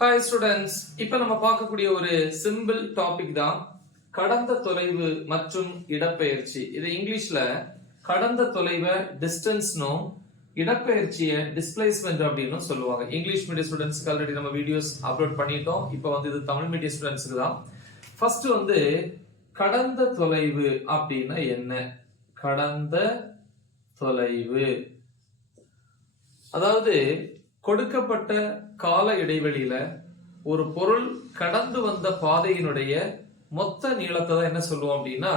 Hi students, இப்ப நம்ம பார்க்கக்கூடிய ஒரு சிம்பிள் டாபிக் தான் கடந்த தொலைவு மற்றும் இடப்பெயர்ச்சி. இது இங்கிலீஷ்ல கடந்த தொலைவை டிஸ்டன்ஸ்னும் இடப்பெயர்ச்சியை டிஸ்பிளேஸ்மெண்ட் அப்படின்னு சொல்லுவாங்க. இங்கிலீஷ் மீடியம் ஸ்டூடெண்ட்ஸ்க்கு ஆல்ரெடி நம்ம வீடியோஸ் அப்லோட் பண்ணிட்டோம். இப்போ இது தமிழ் மீடியம் ஸ்டூடெண்ட்ஸ்க்கு தான். ஃபர்ஸ்ட் கடந்த தொலைவு அப்படின்னா என்ன? கடந்த தொலைவு அதாவது கொடுக்கப்பட்ட கால இடைவெளியில ஒரு பொருள் கடந்து வந்த பாதையினுடைய மொத்த நீளத்தை தான் என்ன சொல்லுவோம் அப்படின்னா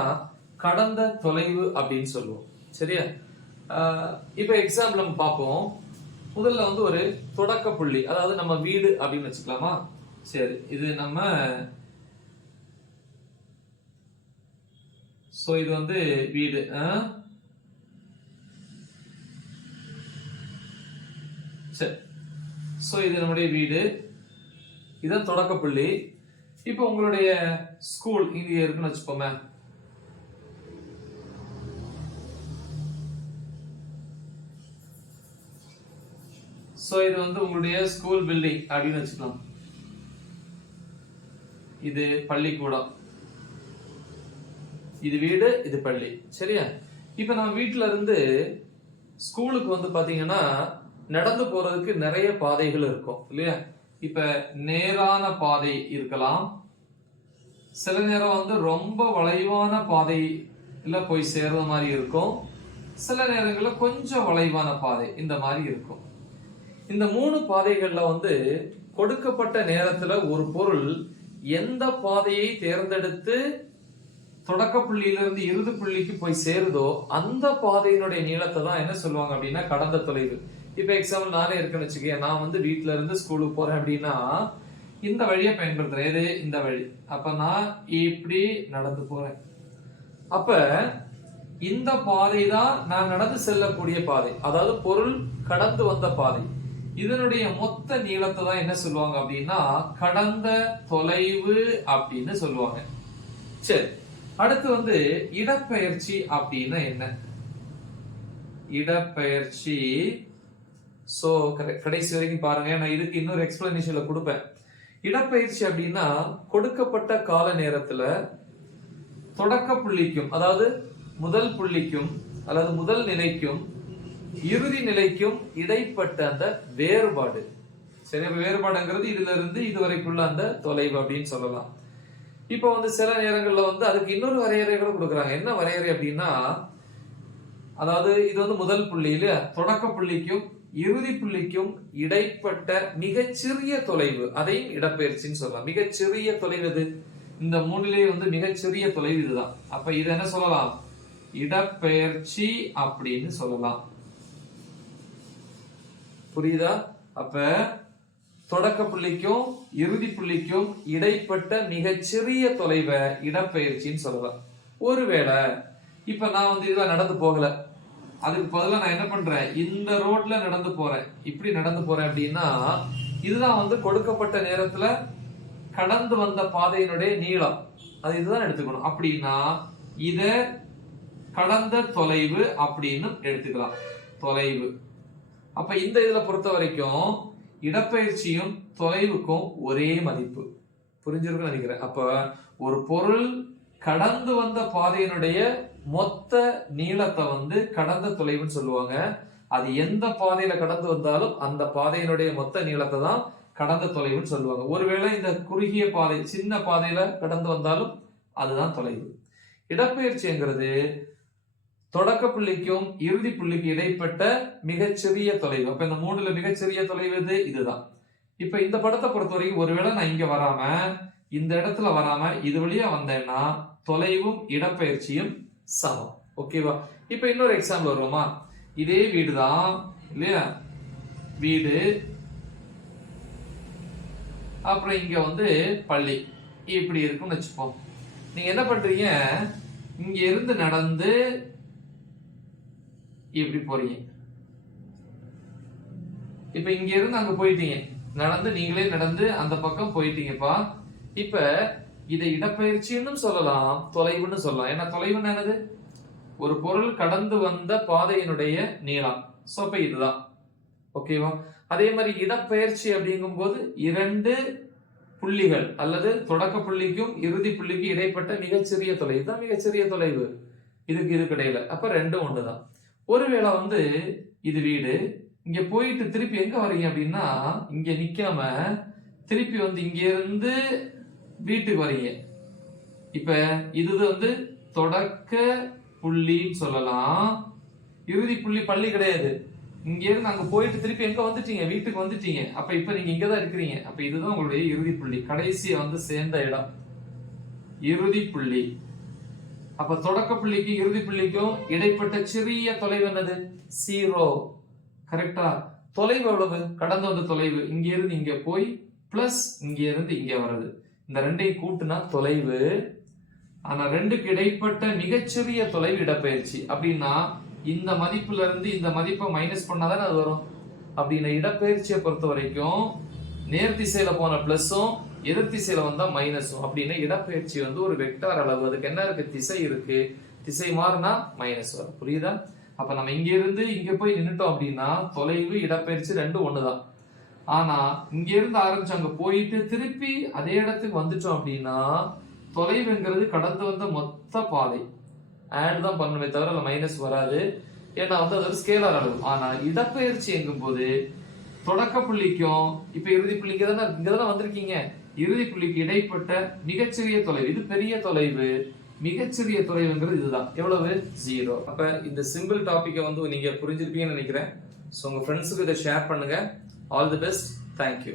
கடந்த தொலைவு அப்படின்னு சொல்லுவோம். சரியா? இப்ப எக்ஸாம்பிள் நம்ம பார்ப்போம். முதல்ல ஒரு தொடக்க புள்ளி, அதாவது நம்ம வீடு அப்படின்னு வச்சுக்கலாமா? சரி, இது நம்ம இது வீடு. சரி, இது நம்முடைய வீடு, இதான் தொடக்க புள்ளி. இப்போ உங்களுடைய ஸ்கூல் இங்க இருக்குன்னு வச்சுப்போமே. இது உங்களுடைய ஸ்கூல் பில்டிங் அப்படின்னு வச்சுக்கலாம். இது பள்ளிக்கூடம், இது வீடு, இது பள்ளி. சரியா? இப்ப நான் வீட்டுல இருந்து ஸ்கூலுக்கு பாத்தீங்கன்னா நடந்து போறதுக்கு நிறைய பாதைகள் இருக்கும் இல்லையா? இப்ப நேரான பாதை இருக்கலாம், சில நேரம் ரொம்ப வளைவான பாதையில போய் சேர்ற மாதிரி இருக்கும், சில நேரங்கள்ல கொஞ்சம் வளைவான பாதை இந்த மாதிரி இருக்கும். இந்த மூணு பாதைகள்ல கொடுக்கப்பட்ட நேரத்துல ஒரு பொருள் எந்த பாதையை தேர்ந்தெடுத்து தொடக்க புள்ளியிலிருந்து இறுதி புள்ளிக்கு போய் சேருதோ அந்த பாதையினுடைய நீளத்தை தான் என்ன சொல்லுவாங்க அப்படின்னா கடந்த தொலைவு. இப்ப எக்ஸாம்பிள் நானே இருக்குன்னு வச்சுக்கேன். நான் வீட்டுல இருந்து ஸ்கூலுக்கு போறேன் அப்படின்னா இந்த வழியை பயன்படுத்துறேன். எது? இந்த வழி. அப்ப நான் இப்படி நடந்து போறேன். அப்ப இந்த பாதை தான் நான் நடந்து செல்லக்கூடிய பாதை, அதாவது பொருள் கடந்து வந்த பாதை. இதனுடைய மொத்த நீளத்தை தான் என்ன சொல்லுவாங்க அப்படின்னா கடந்த தொலைவு அப்படின்னு சொல்லுவாங்க. சரி, அடுத்து இடப்பெயர்ச்சி அப்படின்னா என்ன? இடப்பெயர்ச்சி கடைசி வரைக்கும் பாருங்க, நான் இதுக்கு இன்னொரு எக்ஸ்பிளனேஷன்ல கொடுப்பேன். இடப்பெயர்ச்சி அப்படின்னா கொடுக்கப்பட்ட கால நேரத்துல தொடக்க புள்ளிக்கும், அதாவது முதல் புள்ளிக்கும் அல்லது முதல் நிலைக்கும் இறுதி நிலைக்கும் இடைப்பட்ட அந்த வேறுபாடு. சரி, வேறுபாடுங்கிறது இதுல இருந்து இதுவரைக்குள்ள அந்த தொலைவு அப்படின்னு சொல்லலாம். இப்போ சில நேரங்கள்ல அதுக்கு இன்னொரு வரையறை கூட கொடுக்குறாங்க. என்ன வரையறை அப்படின்னா, அதாவது இது முதல் புள்ளியில தொடக்க புள்ளிக்கும் இறுதி புள்ளிக்கும் இடைப்பட்ட மிகச்சிறிய தொலைவு, அதையும் இடப்பெயர்ச்சின்னு சொல்லலாம். மிகச்சிறிய தொலைவு இது. இந்த மூணுலயே மிகச்சிறிய தொலைவு இதுதான். அப்ப இது என்ன சொல்லலாம்? இடப்பெயர்ச்சி அப்படின்னு சொல்லலாம். புரியுதா? அப்ப தொடக்க புள்ளிக்கும் இறுதி புள்ளிக்கும் இடைப்பட்ட மிகச்சிறிய தொலைவை இடப்பெயர்ச்சின்னு சொல்லலாம். ஒருவேளை இப்ப நான் இதெல்லாம் நடந்து போகல, அதுக்கு பதிலா நான் என்ன பண்றேன், இந்த ரோட்ல நடந்து போறேன், இப்படி நடந்து போறேன் அப்படின்னா இதுதான் கொடுக்கப்பட்ட நேரத்துல கடந்து வந்த பாதையினுடைய நீளம். அது இதுதான் எடுத்துக்கணும். அப்படின்னா இத கடந்த தொலைவு அப்படின்னு எடுத்துக்கலாம். தொலைவு. அப்ப இந்த இதுல பொறுத்த வரைக்கும் இடப்பெயர்ச்சியும் தொலைவுக்கும் ஒரே மதிப்பு. புரிஞ்சிருக்குன்னு நினைக்கிறேன். அப்ப ஒரு பொருள் கடந்து வந்த பாதையினுடைய மொத்த நீளத்தை கடந்த தொலைவுன்னு சொல்லுவாங்க. அது எந்த பாதையில கடந்து வந்தாலும் அந்த பாதையினுடைய மொத்த நீளத்தை தான் கடந்த தொலைவுன்னு சொல்லுவாங்க. ஒருவேளை இந்த குறுகிய பாதை, சின்ன பாதையில கடந்து வந்தாலும் அதுதான் தொலைவு. இடப்பெயர்ச்சிங்கிறது தொடக்க புள்ளிக்கும் இறுதி புள்ளிக்கு இடைப்பட்ட மிகச்சிறிய தொலைவு. அப்ப இந்த மூணுல மிகச்சிறிய தொலைவு இதுதான். இப்ப இந்த படத்தை பொறுத்த வரைக்கும் ஒருவேளை நான் இங்க வராம இந்த இடத்துல வராம இது வழியா வந்தேன்னா தொலைவும் இடப்பெயர்ச்சியும் சமம். ஓகேவா? இப்ப இன்னொரு எக்ஸாம்பிள் வருவோமா? இதே வீடுதான் இல்லையா? வீடு, அப்புறம் இங்க பள்ளி இப்படி இருக்குன்னு வச்சுப்போம். நீங்க என்ன பண்றீங்க, இங்க இருந்து நடந்து இப்படி போறீங்க. இப்ப இங்க இருந்து அங்க போயிட்டீங்க, நடந்து நீங்களே நடந்து அந்த பக்கம் போயிட்டீங்கப்பா. இப்ப இதை இடப்பெயர்ச்சின்னு சொல்லலாம், தொலைவுன்னு சொல்லலாம். ஏன்னா தொலைவுன்னு என்னது? ஒரு பொருள் கடந்து வந்த பாதையினுடைய நீளம். சோ அப்ப இதுதான். ஓகேவா? அதே மாதிரி இடப்பெயர்ச்சி அப்படிங்கும்போது 2 புள்ளிகள் அல்லது தொடக்க புள்ளிக்கும் இறுதி புள்ளிக்கும் இடைப்பட்ட மிகச்சிறிய தொலைவு தான் மிகச்சிறிய தொலைவு. இதுக்கு இடையில அப்ப 2 ஒண்ணுதான். ஒருவேளை வந்து இது வீடு, இங்க போயிட்டு திருப்பி எங்க வரீங்க அப்படின்னா இங்க நிக்காம திருப்பி வந்து இங்க இருந்து வீட்டுக்கு வரீங்க. இப்ப இது வந்து தொடக்க புள்ளின்னு சொல்லலாம், இறுதி புள்ளி பள்ளி கிடையாது. இங்க இருந்து அங்க போயிட்டு திருப்பி எங்க வந்துட்டீங்க, வீட்டுக்கு வந்துட்டீங்க. அப்ப இப்ப நீங்க இங்கதான் இருக்கிறீங்க. அப்ப இதுதான் உங்களுடைய இறுதி புள்ளி, கடைசியா வந்து சேர்ந்த இடம் இறுதி புள்ளி. அப்ப தொடக்க புள்ளிக்கு இறுதி புள்ளிக்கும் இடைப்பட்ட சிறிய தொலைவு என்னது? 0. கரெக்டா? தொலைவு எவ்வளவு? கடந்து வந்த தொலைவு இங்க இருந்து இங்க போய் பிளஸ் இங்க இருந்து இங்க வருது. இந்த ரெண்டையும் கூட்டுனா தொலைவு. ஆனா 2க்கு இடைப்பட்ட மிகச்சிறிய தொலைவு இடப்பெயர்ச்சி. அப்படின்னா இந்த மதிப்புல இருந்து இந்த மதிப்பை மைனஸ் பண்ணாதானே அது வரும். அப்படின்னா இடப்பெயர்ச்சியை பொறுத்த வரைக்கும் நேர் திசையில போன பிளஸும் எதிர் திசையில வந்தா மைனஸும். அப்படின்னா இடப்பெயர்ச்சி வந்து ஒரு வெக்டார் அளவு. அதுக்கு என்ன இருக்கு? திசை இருக்கு. திசை மாறினா மைனஸ் வரும். புரியுதா? அப்ப நம்ம இங்க இருந்து இங்க போய் நின்னுட்டோம் அப்படின்னா தொலைவு இடப்பெயர்ச்சி 2 ஒண்ணுதான். ஆனா இங்க இருந்து ஆரம்பிச்சு அங்க போயிட்டு திருப்பி அதே இடத்துக்கு வந்துட்டோம் அப்படின்னா தொலைவுங்கிறது கடந்து வந்த மொத்த பாதை ஆட் தான் பண்ணுமே தவிர மைனஸ் வராது. ஏன்னா வந்து அது ஒரு ஸ்கேலார் அளவு. ஆனா இடப்பெயர்ச்சி எங்கும் போது தொடக்க புள்ளிக்கும் இப்ப இறுதி புள்ளிக்கு இங்கதானே வந்திருக்கீங்க, இறுதி புள்ளிக்கு இடைப்பட்ட மிகச்சிறிய தொலைவு, இது பெரிய தொலைவு, மிகச்சிறிய தொலைவுங்கிறது இதுதான். எவ்வளவு? 0. அப்ப இந்த சிம்பிள் டாபிக்கை வந்து நீங்க புரிஞ்சிருப்பீங்கன்னு நினைக்கிறேன். ஸோ உங்க ஃப்ரெண்ட்ஸுக்கு இதை ஷேர் பண்ணுங்க. All the best. தேங்க்யூ.